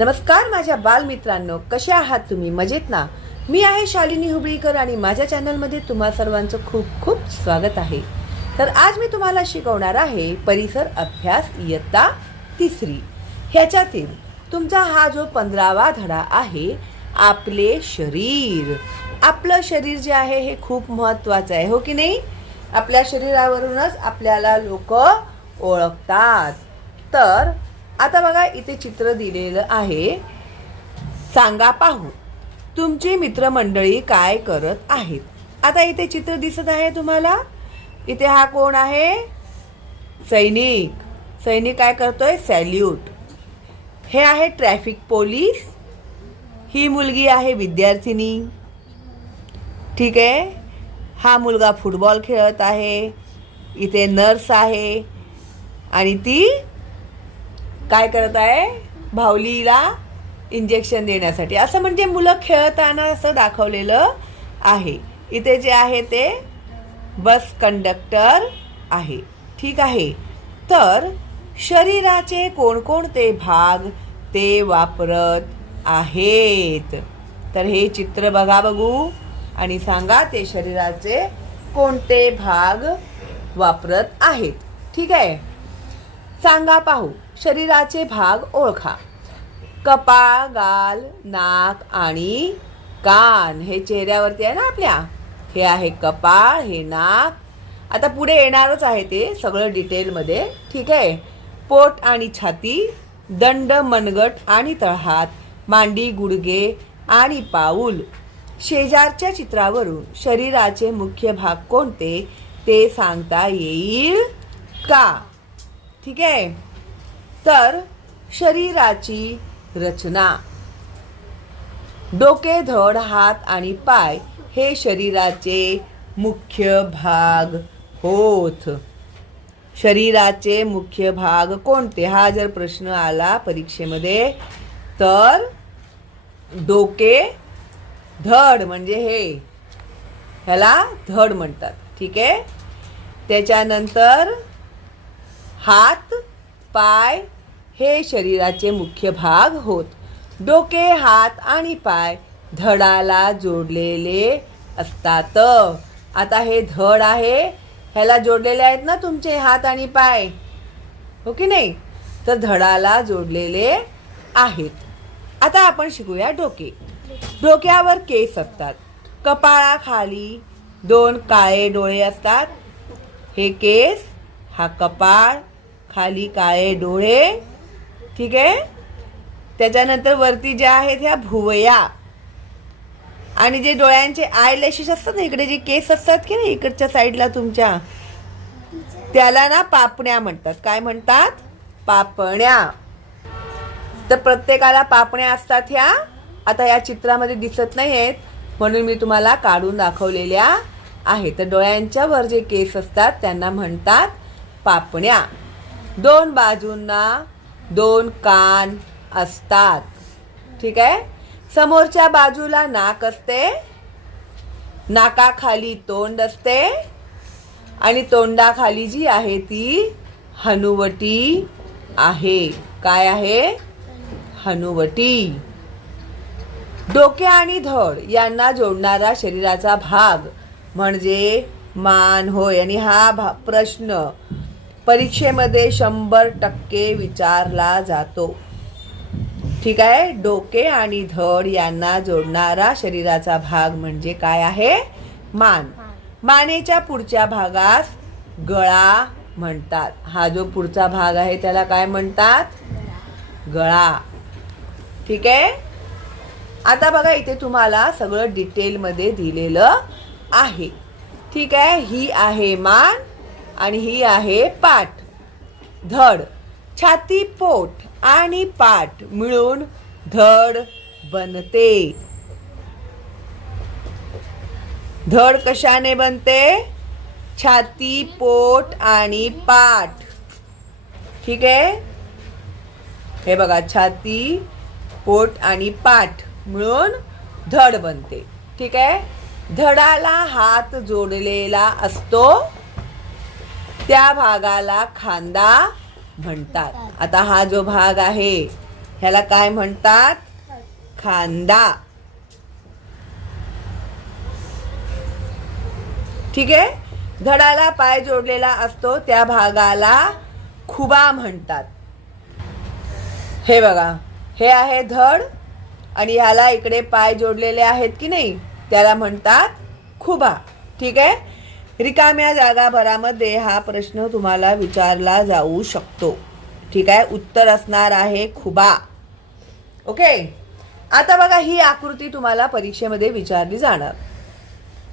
नमस्कार माझ्या बालमित्रांनो, कसे आहात तुम्ही? मजेत ना? मी आहे शालिनी हुबळीकर आणि माझ्या चॅनलमध्ये तुम्हा सर्वांचं खूप खूप स्वागत आहे. तर आज मी तुम्हाला शिकवणार आहे परिसर अभ्यास इयत्ता 3. ह्याच्यातील तुमचा हा जो 15वा धडा आहे, आपले शरीर. आपलं शरीर जे आहे हे खूप महत्त्वाचं आहे, हो की नाही? आपल्या शरीरावरूनच आपल्याला लोक ओळखतात. तर आता बघा, इथे चित्र दिलेलं आहे. सांगा पाहू तुमची मित्रमंडळी काय करत आहेत. आता इथे चित्र दिसत आहे तुम्हाला. इथे हा कोण आहे? सैनिक. सैनिक काय करतोय? सॅल्यूट. हे आहे ट्रॅफिक पोलीस. ही मुलगी आहे विद्यार्थिनी. ठीक आहे. हा मुलगा फुटबॉल खेळत आहे. इथे नर्स आहे आणि ती काय करत आहे? भावलीला इंजेक्शन देण्यासाठी. असं म्हणजे मुलं खेळताना असं दाखवलेलं आहे. इथे जे आहे ते बस कंडक्टर आहे. ठीक आहे. तर शरीराचे कोणकोणते भाग ते वापरत आहेत? तर हे चित्र बघू आणि सांगा ते शरीराचे कोणते भाग वापरत आहेत. ठीक आहे. सांगा पाहू. शरीराचे भाग ओळखा. कपाळ, गाल, नाक आणि कान. हे चेहऱ्यावरती आहे ना आपल्या. हे आहे कपाळ, हे नाक. आता पुढे येणारच आहे ते सगळं डिटेलमध्ये. ठीक आहे. पोट आणि छाती, दंड, मनगट आणि तळहात, मांडी, गुडघे आणि पाऊल. शेजारच्या चित्रावरून शरीराचे मुख्य भाग कोणते ते सांगता येईल का? ठीक आहे. तर शरीराची रचना. डोके, धड, हात आणि पाय हे शरीराचे मुख्य भाग होत. शरीराचे मुख्य भाग कोणते? हा जर प्रश्न आला परीक्षेमध्ये तर डोके, धड म्हणजे हे, ह्याला धड म्हणतात. ठीक आहे. त्याच्यानंतर हात, पाय हे शरीराचे मुख्य भाग होत. डोके, हात आणि पाय धडाला जोडलेले असतात. आता हे धड आहे, ह्याला जोडलेले आहेत ना तुमचे हात आणि पाय, हो की नाही? तर धडाला जोडलेले आहेत. आता आपण शिकूया डोके. डोक्यावर केस असतात. कपाळाखाली 2 काळे डोळे असतात. हे केस, हा कपाळ, खाली काळे डोळे. ठीक आहे. त्याच्यानंतर वरती जे आहेत ह्या भुवया आणि जे डोळ्यांचे आय लॅशेस असतात ना, इकडे जे केस असतात की नाही इकडच्या साईडला तुमच्या, त्याला ना पापण्या म्हणतात. काय म्हणतात? पापण्या. तर प्रत्येकाला पापण्या असतात ह्या. आता या चित्रामध्ये दिसत नाही आहेत म्हणून मी तुम्हाला काढून दाखवलेल्या आहेत. तर डोळ्यांच्या वर जे केस असतात त्यांना म्हणतात पापण्या. 2 बाजूंना 2 कान असतात. ठीक आहे. समोरच्या बाजूला नाक असते. नाकाखाली तोंड असते आणि तोंडाखाली जी आहे ती हनुवटी आहे. काय आहे? हनुवटी. डोके आणि धड यांना जोडणारा शरीराचा भाग म्हणजे मान होय. आणि हा प्रश्न परीक्षेमध्ये 100% विचारला जातो. ठीक आहे. डोके आणि धड यांना जोडणारा शरीराचा भाग म्हणजे काय आहे? मान. मानेच्या पुढच्या भागास गळा म्हणतात. हा जो पुढचा भाग आहे त्याला काय म्हणतात? गळा. ठीक आहे. आता बघा, इथे तुम्हाला सगळं डिटेलमध्ये दिलेलं आहे. ठीक आहे. ही आहे मान आणि ही आहे पाठ. धड. छाती, पोट आणि पाठ मिळून धड बनते. धड कशाने बनते? छाती, पोट आणि पाठ. ठीक आहे. हे बघा, छाती, पोट आणि पाठ मिळून धड बनते. ठीक आहे. धडाला हात जोडलेला असतो त्या भागाला खांदा म्हणतात. आता हा जो भाग आहे ह्याला काय म्हणतात? खांदा. ठीक आहे. धडाला पाय जोडलेला असतो त्या भागाला खुबा म्हणतात. हे बघा, हे आहे धड आणि ह्याला इकडे पाय जोडलेले आहेत की नाही, त्याला म्हणतात खुबा. ठीक आहे. रिकाम्या जागाभरामध्ये हा प्रश्न तुम्हाला विचारला जाऊ शकतो. ठीक आहे. उत्तर असणार आहे खुबा. ओके. आता बघा, ही आकृती तुम्हाला परीक्षेमध्ये विचारली जाणार,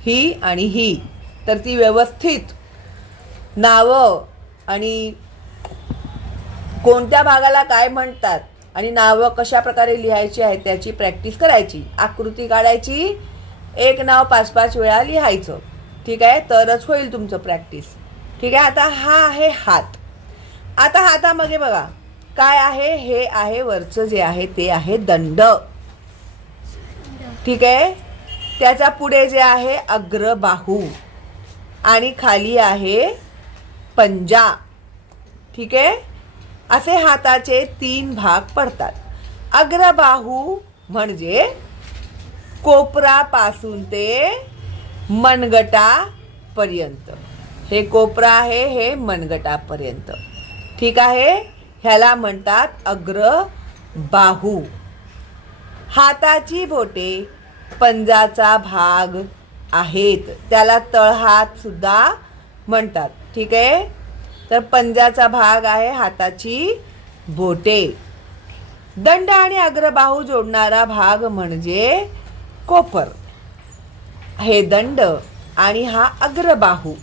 ही आणि ही. तर ती व्यवस्थित नावं आणि कोणत्या भागाला काय म्हणतात आणि नावं कशा प्रकारे लिहायची आहेत त्याची प्रॅक्टिस करायची. आकृती काढायची, एक नाव 5-5 वेळा लिहायचं. ठीक आहे. तरच होईल तुमचं प्रॅक्टिस. ठीक आहे. आता हा आहे हात. आता हातामध्ये बघा काय आहे, हे आहे वरचं जे आहे ते आहे दंड. ठीक आहे. त्याच्या पुढे जे आहे अग्रबाहू आणि खाली आहे पंजा. ठीक आहे. असे हाताचे 3 भाग पडतात. अग्रबाहू म्हणजे कोपरापासून ते मनगटापर्यंत. हे कोपरा आहे, हे मनगटापर्यंत. ठीक आहे. ह्याला म्हणतात अग्रबाहू. हाताची बोटे पंजाचा भाग आहेत, त्याला तळहात सुद्धा म्हणतात. ठीक आहे. तर पंजाचा भाग आहे हाताची बोटे. दंड आणि अग्रबाहू जोडणारा भाग म्हणजे कोपर. हे दंड आणि हा अग्रबाहू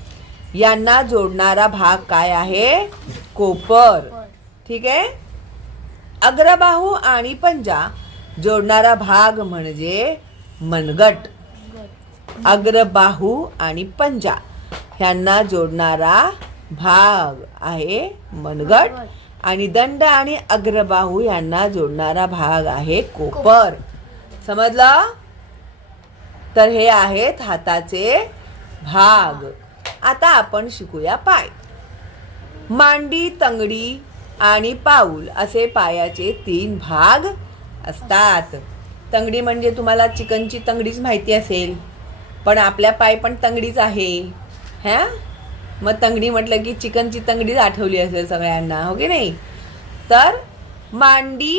यांना जोडणारा भाग काय आहे? कोपर. ठीक आहे. अग्रबाहू आणि पंजा जोडणारा भाग म्हणजे मनगट. अग्रबाहू आणि पंजा यांना जोडणारा भाग आहे मनगट आणि दंड आणि अग्रबाहू यांना जोडणारा भाग आहे कोपर. समजलं? तर हे आहेत हाताचे भाग. आता आपण शिकूया पाय. मांडी, तंगडी आणि पाऊल असे पायाचे 3 भाग असतात. तंगडी म्हणजे तुम्हाला चिकनची तंगडीच माहिती असेल, पण आपल्या पाय पण तंगडीच आहे. हा, मग तंगडी म्हटलं की चिकनची तंगडीच आठवली असेल सगळ्यांना, हो की नाही? तर मांडी,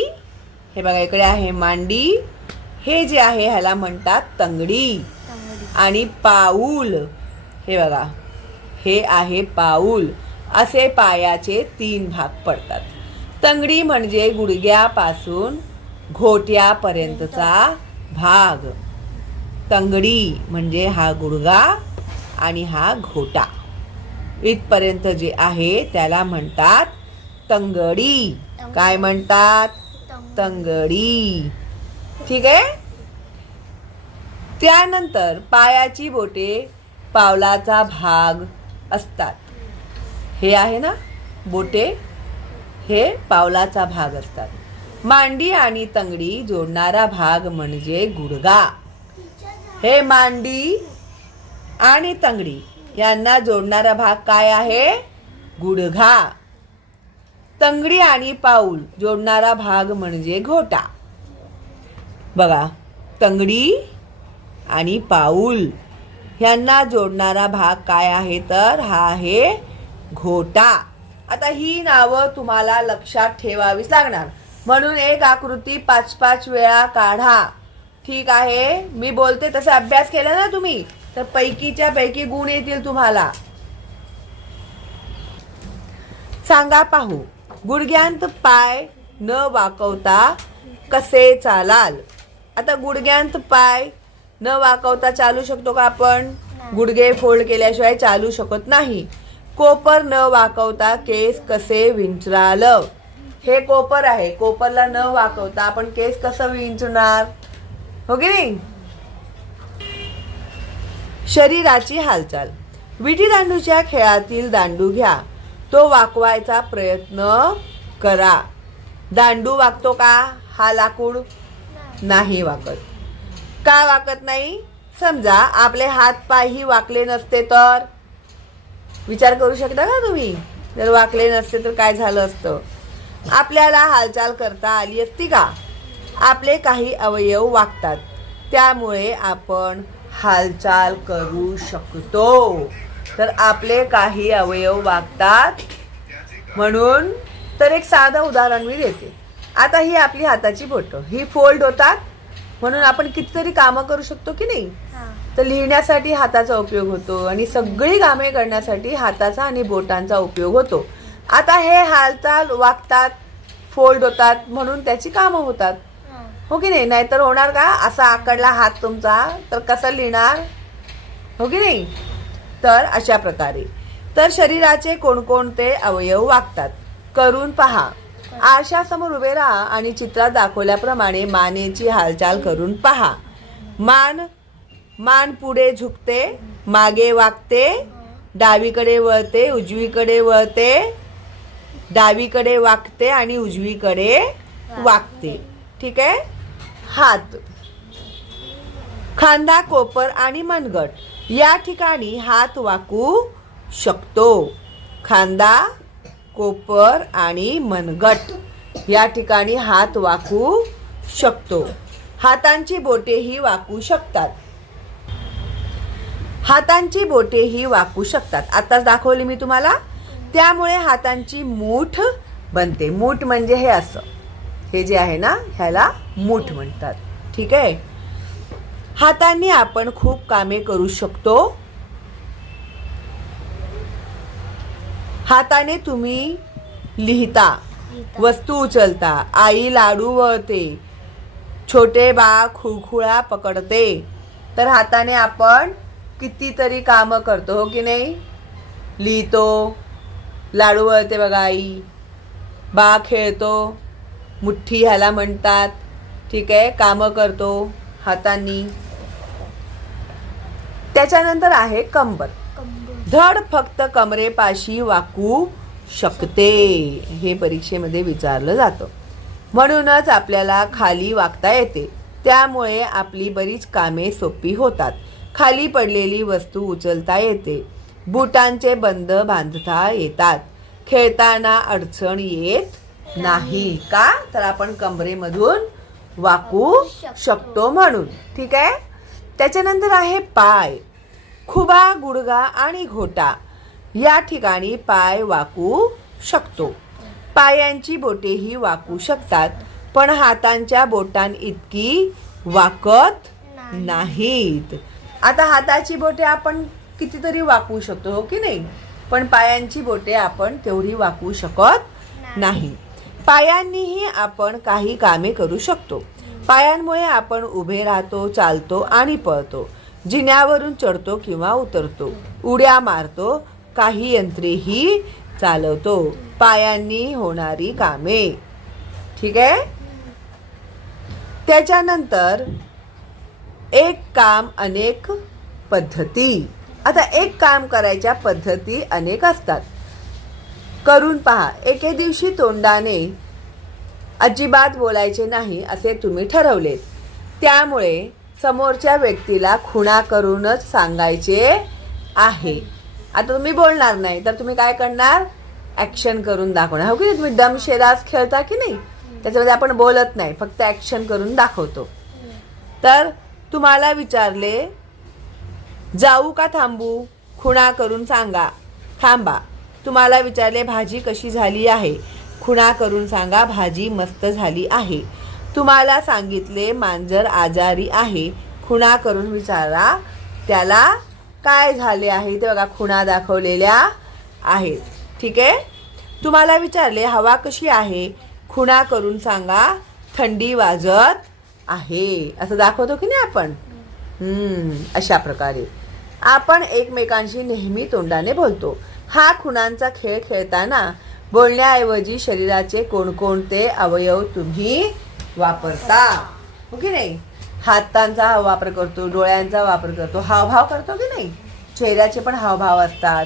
हे बघा इकडे आहे मांडी, हे जे आहे ह्याला म्हणतात तंगडी. आणि पाऊल, हे बघा हे आहे पाऊल. असे पायाचे 3 भाग पडतात. तंगडी म्हणजे गुडघ्यापासून घोट्यापर्यंतचा भाग. तंगडी म्हणजे हा गुडघा आणि हा घोटा इथपर्यंत जे आहे त्याला म्हणतात तंगडी. काय म्हणतात? तंगडी. ठीक आहे. त्यानंतर पायाची बोटे पावलाचा भाग असतात. हे आहे ना बोटे, हे पावलाचा भाग असतात. मांडी आणि तंगडी जोडणारा भाग म्हणजे गुडघा. हे मांडी आणि तंगडी यांना जोडणारा भाग काय आहे? गुडघा. तंगडी आणि पाऊल जोडणारा भाग म्हणजे घोटा. बघा, तंगडी आणि पाऊल ह्यांना जोडणारा भाग काय आहे? तर हा आहे घोटा. आता ही नावं तुम्हाला लक्षात ठेवावीच लागणार, म्हणून एक आकृती 5-5 वेळा काढा. ठीक आहे. मी बोलते तसं अभ्यास केला ना तुम्ही तर पैकीच्या पैकी गुण येतील तुम्हाला. सांगा पाहू, गुडघ्यांत पाय न वाकवता कसे चालाल? आता गुडघ्यांत पाय न वाकवता चालू शकतो का आपण? गुडघे फोल्ड केल्याशिवाय चालू शकत नाही. कोपर न वाकवता केस कसे विंचराल? हे कोपर आहे, कोपरला न वाकवता आपण केस कसं विंचणार, हो की नाही? शरीराची हालचाल. विटी दांडूच्या खेळातील दांडू घ्या, तो वाकवायचा प्रयत्न करा. दांडू वाकतो का? हा लाकूड नाही वाकत. का वाकत नाही? समजा आपले हात पायही वाकले नसते तर? विचार करू शकता का तुम्ही? जर वाकले नसते तर काय झालं असतं? आपल्याला हालचाल करता आली असती का? आपले काही अवयव वागतात, त्यामुळे आपण हालचाल करू शकतो. तर आपले काही अवयव वागतात म्हणून तर एक साधं उदाहरण मी देते. आता ही आपली हाताची बोटं, ही फोल्ड होतात म्हणून आपण कितीतरी कामं करू शकतो की नाही. तर लिहिण्यासाठी हाताचा उपयोग होतो आणि सगळी कामे करण्यासाठी हाताचा आणि बोटांचा उपयोग होतो. आता हे हालचाल वागतात, फोल्ड होतात म्हणून त्याची कामं होतात, हो की नाही? नाहीतर होणार का? असा आकडला हात तुमचा तर कसं लिहिणार, हो की नाही? तर अशा प्रकारे तर शरीराचे कोणकोणते अवयव वागतात करून पहा. आरशासमोर उभे राहा आणि चित्रात दाखवल्याप्रमाणे मानेची हालचाल करून पहा. मान पुढे झुकते, मागे वाकते, डावीकडे वळते, उजवीकडे वळते, डावीकडे वाकते आणि उजवीकडे वाकते. ठीक आहे. हात, खांदा, कोपर आणि मनगट या ठिकाणी हात वाकू शकतो. खांदा, कोपर आणि मनगट या ठिकाणी हात वाकू शकतो. हातांची बोटेही वाकू शकतात. हातांची बोटेही वाकू शकतात. आताच दाखवली मी तुम्हाला. त्यामुळे हातांची मूठ बनते. मूठ म्हणजे हे असं, हे जे आहे ना, ह्याला मूठ म्हणतात. ठीक आहे. हातांनी आपण खूप कामे करू शकतो. हाताने तुम्ही लिहिता, वस्तू उचलता, आई लाडू वळते, छोटे बाळ खुळखुळा पकडते. तर हाताने आपण कितीतरी कामं करतो, हो की नाही? लिहितो, लाडू वळते बघा आई, बाळ खेळतो, मुठ्ठी ह्याला म्हणतात. ठीक आहे. कामं करतो हातांनी. त्याच्यानंतर आहे कंबर. धड फक्त कमरेपाशी वाकू शकते. हे परीक्षेमध्ये विचारलं जातं. म्हणूनच आपल्याला खाली वाकता येते. त्यामुळे आपली बरीच कामे सोपी होतात. खाली पडलेली वस्तू उचलता येते. बुटांचे बंद बांधता येतात. खेळताना अडचण येत नाही. का? तर आपण कमरेमधून वाकू शकतो म्हणून. ठीक आहे. त्याच्यानंतर आहे पाय. खुबा, गुडघा आणि घोटा या ठिकाणी पाय वाकू शकतो. पायांची बोटेही वाकू शकतात, पण हातांच्या बोटांइतकी वाकत नाहीत. आता हाताची बोटे आपण कितीतरी वाकवू शकतो, हो की नाही? पण पायांची बोटे आपण तेवढी वाकवू शकत नाही. पायांनीही आपण काही कामे करू शकतो. पायांमुळे आपण उभे राहतो, चालतो आणि पळतो. जिन्यावरून चढतो किंवा उतरतो, उड्या मारतो, काही यंत्रेही चालवतो. पायांनी होणारी कामे. ठीक आहे. त्याच्यानंतर एक काम अनेक पद्धती. आता एक काम करायच्या पद्धती अनेक असतात. करून पहा. एके दिवशी तोंडाने अजिबात बोलायचे नाही असे तुम्ही ठरवले. त्यामुळे समोरच्या व्यक्तीला खुणा करूनच सांगायचे आहे. आता तुम्ही बोलणार नाही तर तुम्ही काय करणार? ॲक्शन करून दाखवणार, हो की नाही? तुम्ही दमशेराज खेळता की नाही, त्याच्यामध्ये आपण बोलत नाही, फक्त ॲक्शन करून दाखवतो. तर तुम्हाला विचारले, जाऊ का थांबू? खुणा करून सांगा, थांबा. तुम्हाला विचारले, भाजी कशी झाली आहे? खुणा करून सांगा, भाजी मस्त झाली आहे. तुम्हाला सांगितले, मांजर आजारी आहे. खुणा करून विचारा, त्याला काय झाले आहे? ते बघा, खुणा दाखवलेल्या आहेत. ठीक आहे. तुम्हाला विचारले, हवा कशी आहे? खुणा करून सांगा, थंडी वाजत आहे. असं दाखवतो की नाही आपण? अशा प्रकारे आपण एकमेकांशी नेहमी तोंडाने बोलतो. हा खुणांचा खेळ खेळताना बोलण्याऐवजी शरीराचे कोणकोणते अवयव तुम्ही वापरता, हो की नाही? हातांचा वापर करतो, डोळ्यांचा वापर करतो, हावभाव करतो की नाही? चेहऱ्याचे पण हावभाव असतात.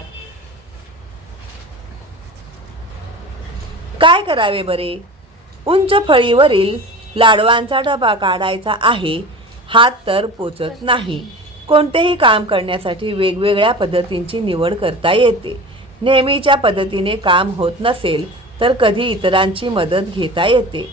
काय करावे बरे? उंच फळीवरील लाडवांचा डबा काढायचा आहे. हात तर पोचत नाही. कोणतेही काम करण्यासाठी वेगवेगळ्या पद्धतींची निवड करता येते. नेहमीच्या पद्धतीने काम होत नसेल तर कधी इतरांची मदत घेता येते,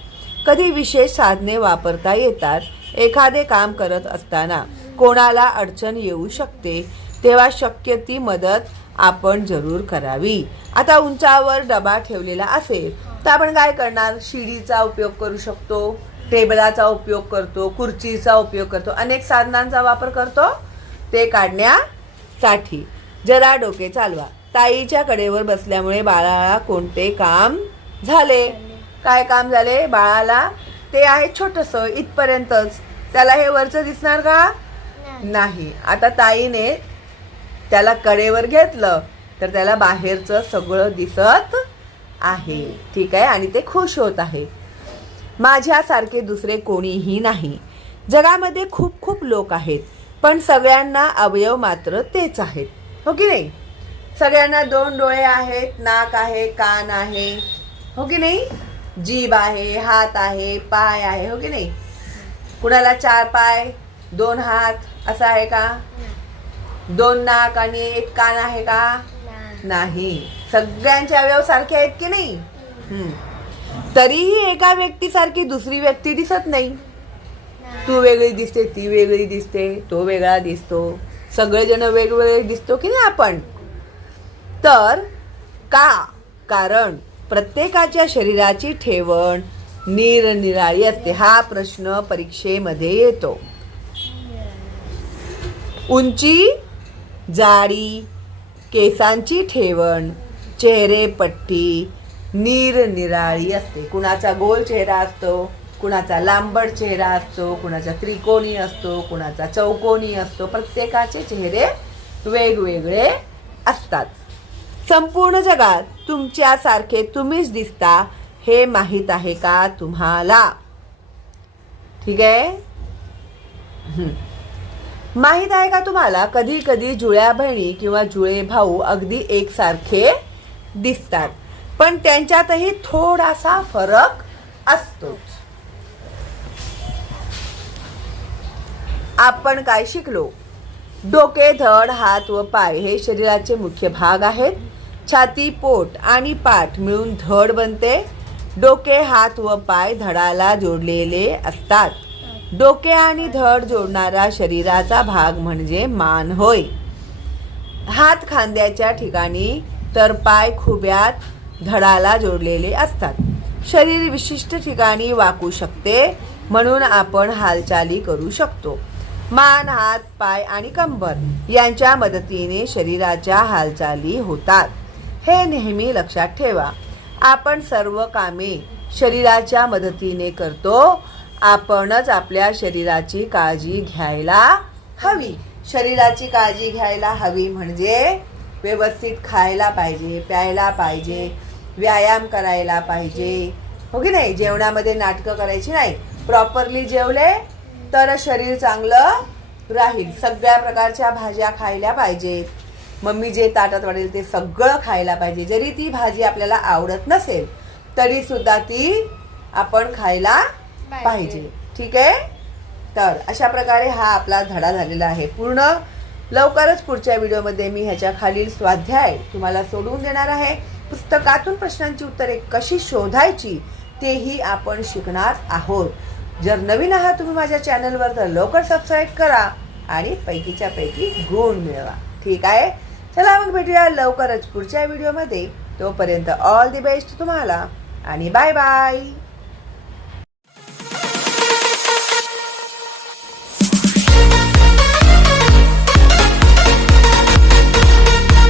कधी विशेष साधने वापरता येतात. एखादे काम करत असताना कोणाला अडचण येऊ शकते, तेव्हा शक्य ती मदत आपण जरूर करावी. आता उंचावर डबा ठेवलेला असेल तर आपण काय करणार? शिडीचा उपयोग करू शकतो, टेबलाचा उपयोग करतो, खुर्चीचा उपयोग करतो, अनेक साधनांचा वापर करतो ते काढण्यासाठी. जरा डोके चालवा. ताईच्या कडेवर बसल्यामुळे बाळाला कोणते काम झाले? काय काम झाले बाळाला? ते आहे छोटंसं, इथपर्यंतच. त्याला हे वरचं दिसणार का? नाही. आता ताईने त्याला कडेवर घेतलं तर त्याला बाहेरचं सगळं दिसत आहे. ठीक आहे, आणि ते खुश होत आहे. माझ्यासारखे दुसरे कोणीही नाही. जगामध्ये खूप खूप लोक आहेत, पण सगळ्यांना अवयव मात्र तेच आहेत, हो की नाही? सगळ्यांना 2 डोळे आहेत, नाक आहे, कान आहे, हो की नाही? जीभ आहे, हात आहे, पाय आहे, हो की नाही? कुणाला 4 पाय 2 हात असं आहे का? 2 नाक आणि 1 कान आहे का? नाही. सगळ्यांचे अवयव सारखे आहेत की नाही? तरीही एका व्यक्तीसारखी दुसरी व्यक्ती दिसत नाही. तू वेगळी दिसते, ती वेगळी दिसते, तो वेगळा दिसतो, सगळेजण वेगवेगळे दिसतो की नाही आपण? तर का? कारण प्रत्येकाच्या शरीराची ठेवण निरनिराळी असते. हा प्रश्न परीक्षेमध्ये येतो. उंची, जाडी, केसांची ठेवण, चेहरेपट्टी निरनिराळी असते. कुणाचा गोल चेहरा असतो, कुणाचा लांबट चेहरा असतो, कुणाचा त्रिकोणी असतो, कुणाचा चौकोनी असतो. प्रत्येकाचे चेहरे वेगवेगळे असतात. संपूर्ण जगात तुमच्यासारखे तुम्हीच दिसता हे माहीत आहे का तुम्हाला? ठीक आहे, माहीत आहे का तुम्हाला? कधी कधी जुळ्या बहिणी किंवा जुळे भाऊ अगदी एकसारखे दिसतात, पण त्यांच्यातही थोडासा फरक असतोच. आपण काय शिकलो? डोके, धड, हात व पाय हे शरीराचे मुख्य भाग आहेत. छाती, पोट आणि पाठ मिळून धड बनते. डोके, हात व पाय धडाला जोडलेले असतात. डोके आणि धड जोडणारा शरीराचा भाग म्हणजे मान होय. हात खांद्याच्या ठिकाणी तर पाय खुब्यात धडाला जोडलेले असतात. शरीर विशिष्ट ठिकाणी वाकू शकते, म्हणून आपण हालचाली करू शकतो. मान, हात, पाय आणि कंबर यांच्या मदतीने शरीराच्या हालचाली होतात. हे नेहमी लक्षात ठेवा. आपण सर्व कामे शरीराच्या मदतीने करतो. आपणच आपल्या शरीराची काळजी घ्यायला हवी. शरीराची काळजी घ्यायला हवी म्हणजे व्यवस्थित खायला पाहिजे, प्यायला पाहिजे, व्यायाम करायला पाहिजे, हो की नाही? जेवणामध्ये नाटकं करायची नाही. प्रॉपरली जेवले तर शरीर चांगलं राहील. सगळ्या प्रकारच्या भाज्या खायला पाहिजेत. मम्मी जे ताटात वाढेल ते सगळं खायला पाहिजे. जरी ती भाजी आपल्याला आवडत नसेल तरी सुद्धा ती आपण खायला पाहिजे. ठीक आहे, तर अशा प्रकारे हा आपला धडा झालेला आहे पूर्ण. लवकरच पुढच्या व्हिडिओमध्ये मी ह्याच्या खालील स्वाध्याय तुम्हाला सोडवून देणार आहे. पुस्तकातून प्रश्नांची उत्तरे कशी शोधायची तेही आपण शिकणार आहोत. जर नवीन आहात तुम्ही माझ्या चॅनलवर तर लवकर सबस्क्राईब करा आणि पैकीच्या पैकी गुण मिळवा. ठीक आहे, चला मग भेटूया लवकरच पुढच्या व्हिडिओमध्ये. तोपर्यंत ऑल दी बेस्ट तुम्हाला आणि बाय बाय.